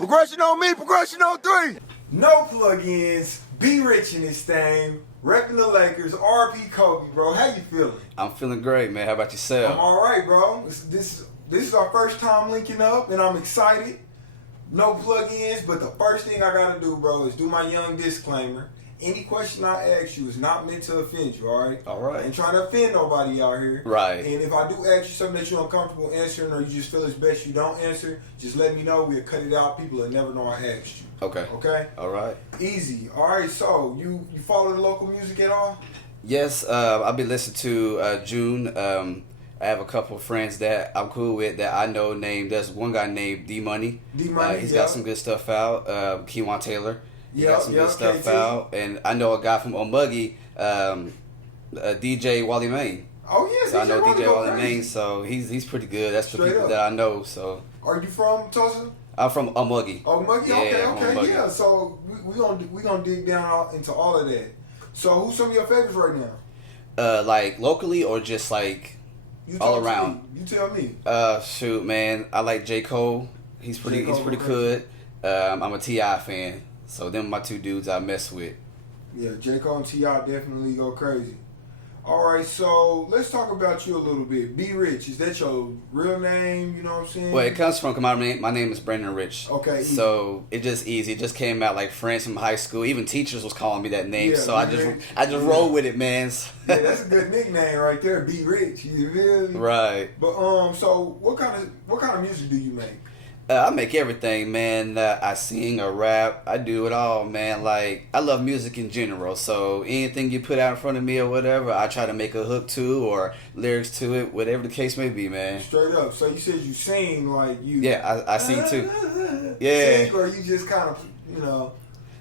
Progression on me, progression on three. No plug-ins, B.Rich in this thing, repping the Lakers, RP Kobe, bro. How you feeling? I'm feeling great, man. How about yourself? I'm all right, bro. This is our first time linking up, and I'm excited. No plug-ins, but the first thing I gotta do, bro, is do my young disclaimer. Any question I ask you is not meant to offend you, all right? All right. I ain't trying to offend nobody out here. Right. And if I do ask you something that you're uncomfortable answering or you just feel it's best you don't answer, just let me know. We'll cut it out. People will never know I asked you. Okay. Okay? All right. Easy. All right, so you follow the local music at all? Yes, I've been listening to June. I have a couple of friends that I'm cool with that I know named, there's one guy named D-Money. D-Money, He's yeah. got some good stuff out. Keywan Taylor. He Yeah, got some good stuff KT. out. And I know a guy from Omuggy, DJ Wally Main. Oh, yeah. So I know DJ Wally crazy. Main, so he's pretty good. That's the Straight people up. that I know. So Are you from Tulsa? I'm from Omuggy. Oh, Muggy? Yeah, Okay, from okay, Omuggy. yeah. So we gonna dig down into all of that. So who's some of your favorites right now? Like locally or just like You all talk to around? me. You tell me. Shoot, man, I like J. Cole. He's pretty okay. good. I'm a T.I. fan, so them my two dudes I mess with. Yeah, J. Cole and T.I. definitely go crazy. All right, so let's talk about you a little bit. B.Rich, is that your real name? You know what I'm saying? Well, it comes from my name is Brandon Rich. Okay. So it just easy. It just came out like friends from high school. Even teachers was calling me that name. Yeah, So I just roll with it, man. Yeah, that's a good nickname right there, B.Rich. You feel me? Right. But so what kind of music do you make? I make everything, man. I sing, I rap, I do it all, man. Like, I love music in general, so anything you put out in front of me or whatever, I try to make a hook to or lyrics to it, whatever the case may be, man. Straight up. So you said you sing like you. Yeah, I sing too. Yeah. Sing, or you just kind of, you know.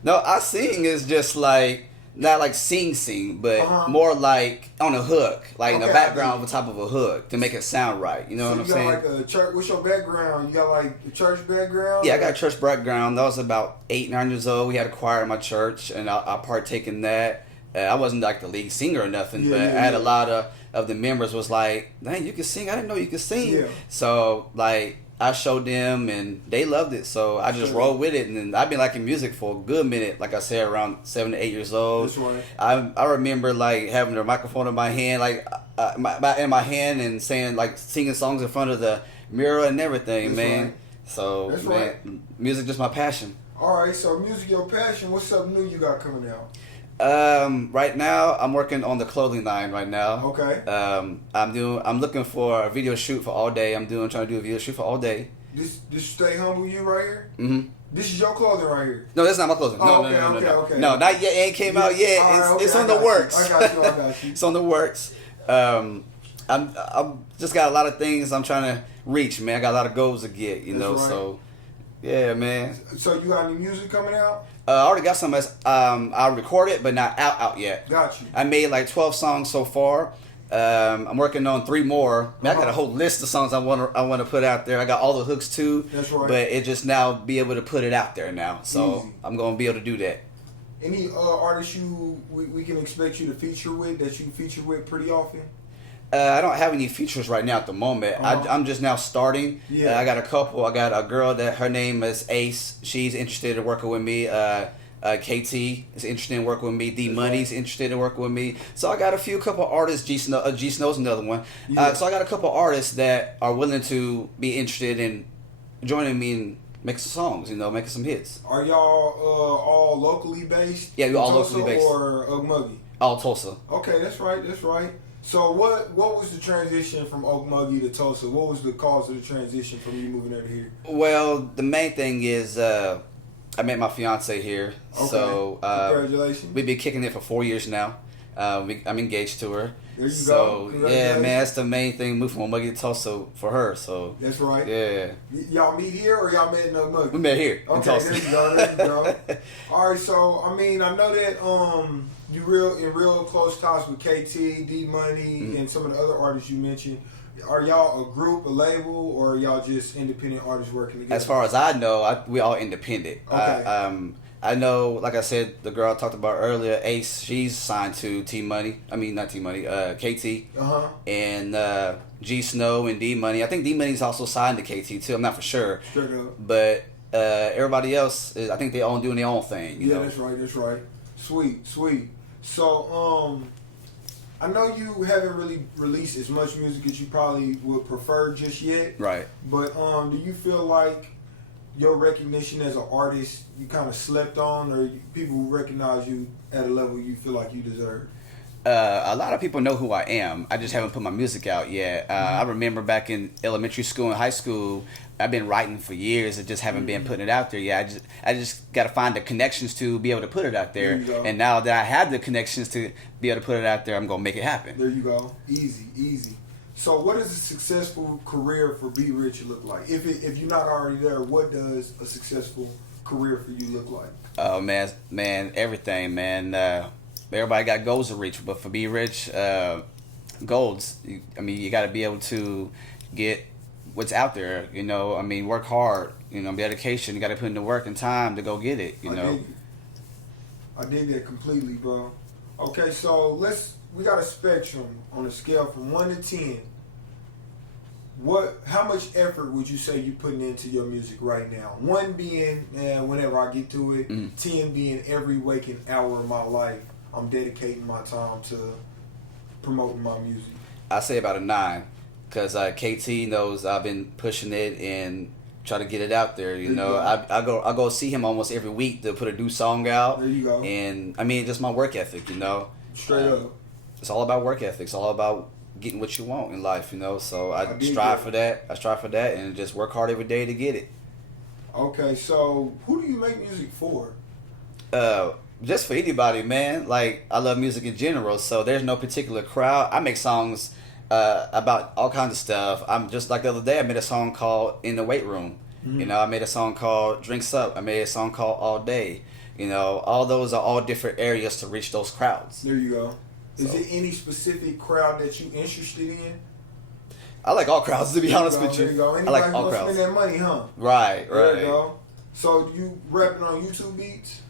No, I sing is just like, not like sing, but more like on a hook, like in the Okay, background on top of a hook to make it sound right. You know So what I'm you saying? got like a church. What's your background? You got like a church background? Yeah, I got a church background. I was about 8, 9 years old. We had a choir in my church, and I partake in that. I wasn't like the lead singer or nothing, but I had a lot of the members was like, "Dang, you can sing! I didn't know you could sing." Yeah. So like I showed them, and they loved it. So I just rolled with it, and then I've been liking music for a good minute. Like I said, around 7 to 8 years old. That's right. I remember like having the microphone in my hand, like in my hand, and saying like singing songs in front of the mirror and everything, That's man. right. So That's man, right. music just my passion. All right. So music, your passion. What's something new you got coming out? Right now I'm working on the clothing line right now. Okay. I'm looking for a video shoot for all day. trying to do a video shoot for all day. This stay humble you right here. Mm-hmm. This is your clothing right here. No, that's not my clothing. Oh, No. okay. No, not yet. It ain't came out yet. All right, It's okay, on the works. I got you. It's on the works. I'm just got a lot of things I'm trying to reach, man. I got a lot of goals to get, you know. That's right. So yeah, man. So you got any music coming out? I already got some. I recorded, but not out yet. Got you. I made like 12 songs so far. I'm working on 3 more. Man, I got a whole list of songs I want to put out there. I got all the hooks too. That's right. But it just now be able to put it out there now. So Easy. I'm gonna be able to do that. Any artists we can expect you to feature with that you feature with pretty often? I don't have any features right now at the moment. I'm just now starting. Yeah. I got a couple. I got a girl that her name is Ace. She's interested in working with me. KT is interested in working with me. D Money's interested in working with me. So I got a couple artists. G Snow's another one. Yeah. So I got a couple artists that are willing to be interested in joining me and making some songs. You know, making some hits. Are y'all all locally based? Yeah, we all Tulsa locally based. Or Okmulgee? All Tulsa. Okay, that's right. So what was the transition from Okmulgee to Tulsa? What was the cause of the transition from you moving there to here? Well, the main thing is I met my fiance here. Okay. So Congratulations. we've been kicking it for 4 years now. I'm engaged to her. There you So go. yeah, man, that's the main thing. Moved from Omuggy to Tulsa for her. So That's right. yeah, Y'all meet here or y'all met in Okmulgee? we met here in Okay, Tulsa. there you go. All right, so I mean, I know that you in real close ties with KT, D Money, and some of the other artists you mentioned. Are y'all a group, a label, or are y'all just independent artists working together? As far as I know, we all independent. Okay. I know, like I said, the girl I talked about earlier, Ace, she's signed to T Money. I mean, not T Money, KT. And G Snow and D Money. I think D Money's also signed to KT too. I'm not for sure. Straight up. But Everybody else, I think they all doing their own thing. You know? That's right. That's right. Sweet, sweet. So, I know you haven't really released as much music as you probably would prefer just yet. Right. But do you feel like your recognition as an artist, you kind of slept on, or people who recognize you at a level you feel like you deserve? A lot of people know who I am. I just haven't put my music out yet. I remember back in elementary school and high school, I've been writing for years and just haven't been putting it out there yet. I just got to find the connections to be able to put it out there. And now that I have the connections to be able to put it out there, I'm going to make it happen. There you go. Easy, easy. So what does a successful career for B.Rich look like? If you're not already there, what does a successful career for you look like? Oh, man, everything, man. Everybody got goals to reach, but for B.Rich, goals, you got to be able to get what's out there, you know. Work hard, you know, dedication. You got to put in the work and time to go get it, you know. I dig that completely, bro. Okay, so we got a spectrum on a scale from 1 to 10. How much effort would you say you're putting into your music right now? 1 being, whenever I get to it, 10 being every waking hour of my life, I'm dedicating my time to promoting my music. I say about a 9, because KT knows I've been pushing it and try to get it out there. You know, I go see him almost every week to put a new song out. There you go. And just my work ethic. You know, straight up. It's all about work ethic. It's all about getting what you want in life. You know, so I strive for that. I strive for that, and just work hard every day to get it. Okay, so who do you make music for? Just for anybody, man. Like, I love music in general, so there's no particular crowd. I make songs about all kinds of stuff. I'm just like the other day, I made a song called "In the Weight Room." You know, I made a song called "Drinks Up." I made a song called "All Day." You know, all those are all different areas to reach those crowds. There you go. Is there any specific crowd that you interested in? I like all crowds, to be honest with you. There you go. I like all crowds. Spend that money, huh? Right. There you go. So you rapping on YouTube beats?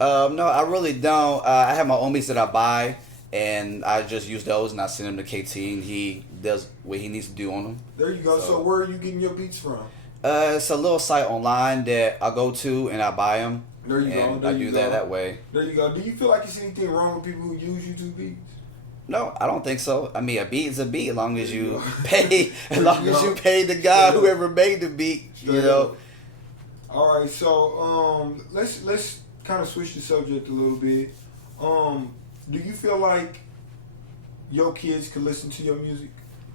No, I really don't. I have my own beats that I buy, and I just use those, and I send them to KT, and he does what he needs to do on them. There you go. So where are you getting your beats from? It's a little site online that I go to, and I buy them. There you go. There I do that way. There you go. Do you feel like there's anything wrong with people who use YouTube beats? No, I don't think so. A beat is a beat as long as you pay, as long as you pay the guy whoever made the beat. You know. All right, so let's kind of switch the subject a little bit. Do you feel like your kids could listen to your music?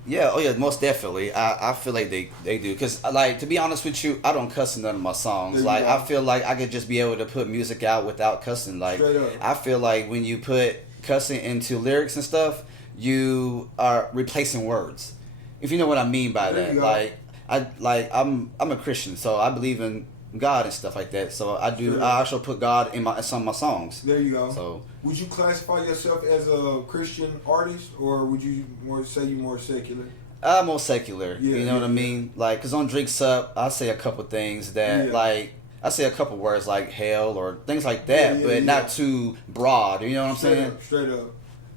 Yeah, most definitely. I feel like they do, because like, to be honest with you, I don't cuss in none of my songs. Like, I feel like I could just be able to put music out without cussing. Like, I feel like when you put cussing into lyrics and stuff, you are replacing words. If you know what I mean by that. I'm a Christian, so I believe in God and stuff like that. So I also put God in some of my songs. There you go. So would you classify yourself as a Christian artist, or would you say you're more secular? I'm more secular. You know what I mean? Like, because on Drinks Up, I say a couple things that like, I say a couple words like hell or things like that, but not too broad. You know what I'm saying? Straight up.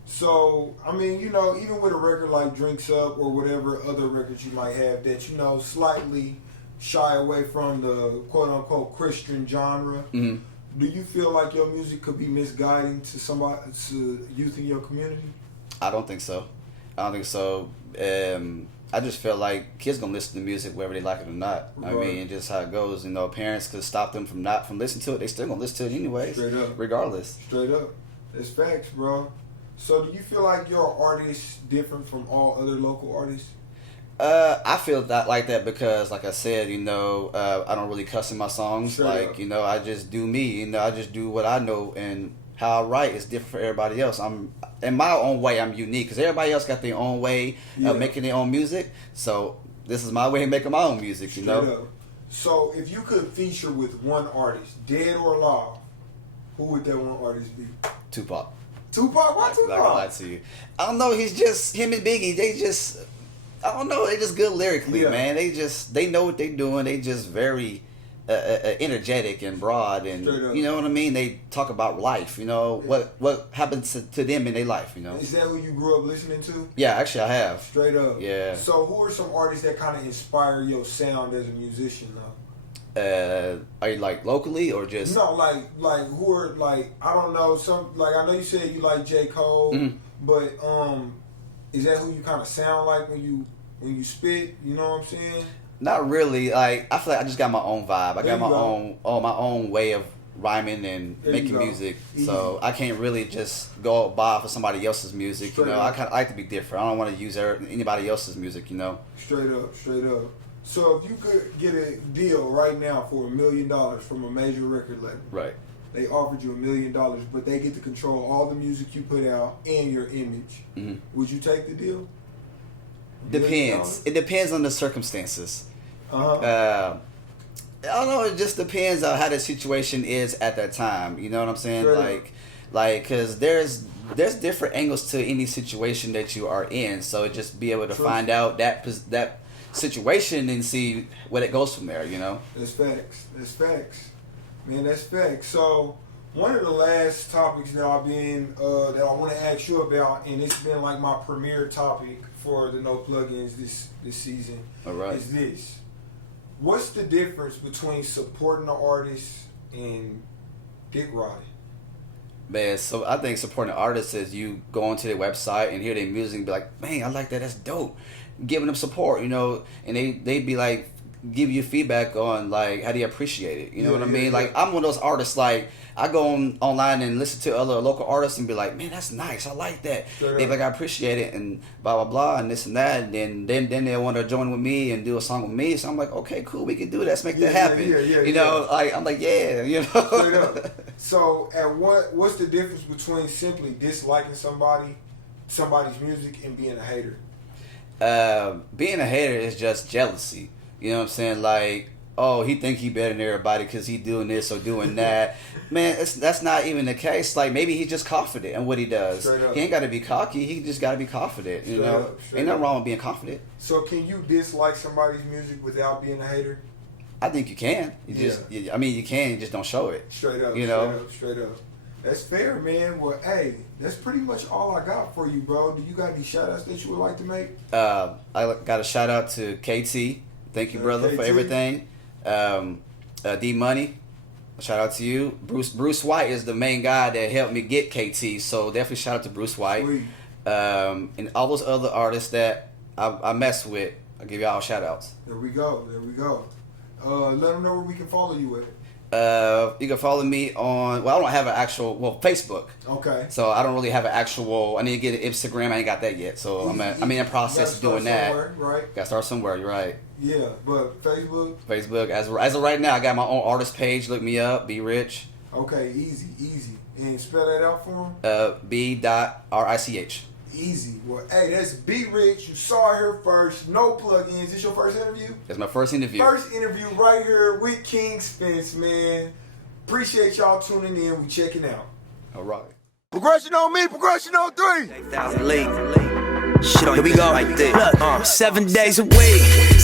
So, you know, even with a record like Drinks Up or whatever other records you might have that, you know, slightly shy away from the quote-unquote Christian genre, do you feel like your music could be misguiding to youth in your community? I don't think so. I just feel like kids gonna listen to music whether they like it or not. Right. Just how it goes. You know, parents could stop them from listening to it. They still gonna listen to it anyways. Straight up. Regardless. Straight up. It's facts, bro. So do you feel like your artist different from all other local artists? I feel like that because, like I said, you know, I don't really cuss in my songs. Straight up. You know, I just do me. You know, I just do what I know, and how I write is different for everybody else. I'm in my own way. I'm unique because everybody else got their own way of making their own music. So this is my way of making my own music. You know. Up. So if you could feature with one artist, dead or alive, who would that one artist be? Tupac. Tupac? Why Tupac? Not gonna lie to you. I don't know. He's just him and Biggie. They just. I don't know. They just good lyrically, man. They know what they're doing. They just very energetic and broad, and you know what I mean. They talk about life. You know what happens to them in their life. You know. Is that who you grew up listening to? Yeah, actually, I have. Straight up. Yeah. So, who are some artists that kind of inspire your sound as a musician, though? Are you like locally or just? No, like who are like I don't know some like I know you said you like J. Cole, but is that who you kind of sound like when you spit? You know what I'm saying? Not really. Like I feel like I just got my own vibe. I There got you my own way of rhyming and There you making go. music. Easy. So I can't really just go by for somebody else's music. Straight you know, up. I like to be different. I don't want to use anybody else's music. You know. Straight up, straight up. So if you could get a deal right now for $1 million from a major record label, Right. they offered you $1 million, but they get to control all the music you put out and your image. Mm-hmm. Would you take the deal? Depends. It depends on the circumstances. Uh-huh. I don't know. It just depends on how the situation is at that time. You know what I'm saying? Straight Like, because there's different angles to any situation that you are in. So just be able to find out that situation and see where it goes from there. You know. That's facts. That's facts. Man, that's facts. So one of the last topics that I want to ask you about, and it's been like my premier topic for the No Plugins this season, All right. is this. What's the difference between supporting the artist and dick riding? Man, so I think supporting an artist is you go onto their website and hear their music and be like, man, I like that, that's dope. Giving them support, you know, and they be like, give you feedback on like how do you appreciate it, you know what I mean? Like I'm one of those artists, like I go online and listen to other local artists and be like, man, that's nice, I like that. They be like, I appreciate it and blah blah blah and this and that, and then they want to join with me and do a song with me, so I'm like, okay, cool, we can do that, let's make that happen. You know, like I'm like, yeah, you know. Straight up. So what's the difference between simply disliking somebody's music and being a hater? Being a hater is just jealousy. You know what I'm saying? Like, oh, he think he better than everybody because he doing this or doing that. Man, that's not even the case. Like, maybe he's just confident in what he does. He ain't got to be cocky. He just got to be confident. You know, ain't nothing wrong with being confident. So, can you dislike somebody's music without being a hater? I think you can. I mean, you can. You just don't show it. Straight up. You know. Straight up. That's fair, man. Well, hey, that's pretty much all I got for you, bro. Do you got any shout outs that you would like to make? I got a shout out to KT. Thank you, brother, for everything. D Money, shout out to you. Bruce White is the main guy that helped me get KT, so definitely shout out to Bruce White. And all those other artists that I mess with, I'll give y'all shout outs. There we go. Let them know where we can follow you at. You can follow me on, well, I don't have an actual, Facebook. Okay. So I don't really have an actual, I need to get an Instagram, I ain't got that yet. So I'm in the process of doing that. Right? Gotta start somewhere, you're right. Yeah, but Facebook, as of right now, I got my own artist page. Look me up, B.Rich. Okay, easy. And spell that out for him. B.Rich. Easy. Well, hey, that's B.Rich. You saw it here first. No plugins. This your first interview? That's my first interview. First interview right here with King Spence, man. Appreciate y'all tuning in. We checking out. All right. Progression on me. Progression on 3. Shit on here we go. Like this. Look, 7 days a week.